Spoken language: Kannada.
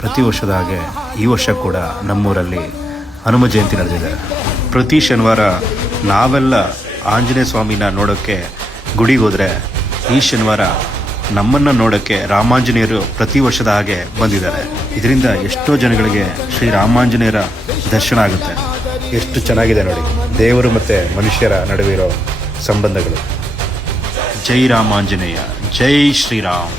ಪ್ರತಿ ವರ್ಷದ ಹಾಗೆ ಈ ವರ್ಷ ಕೂಡ ನಮ್ಮೂರಲ್ಲಿ ಹನುಮ ಜಯಂತಿ ನಡೆದಿದೆ. ಪ್ರತಿ ಶನಿವಾರ ನಾವೆಲ್ಲ ಆಂಜನೇಯ ಸ್ವಾಮಿನ ನೋಡೋಕ್ಕೆ ಗುಡಿಗೆ ಹೋದರೆ, ಈ ಶನಿವಾರ ನಮ್ಮನ್ನು ನೋಡೋಕ್ಕೆ ರಾಮಾಂಜನೇಯರು ಪ್ರತಿ ವರ್ಷದ ಹಾಗೆ ಬಂದಿದ್ದಾರೆ. ಇದರಿಂದ ಎಷ್ಟೋ ಜನಗಳಿಗೆ ಶ್ರೀ ರಾಮಾಂಜನೇಯರ ದರ್ಶನ ಆಗುತ್ತೆ. ಎಷ್ಟು ಚೆನ್ನಾಗಿದೆ ನೋಡಿ, ದೇವರು ಮತ್ತು ಮನುಷ್ಯರ ನಡುವೆ ಇರೋ ಸಂಬಂಧಗಳು. ಜೈ ರಾಮಾಂಜನೇಯ, ಜೈ ಶ್ರೀರಾಮ್.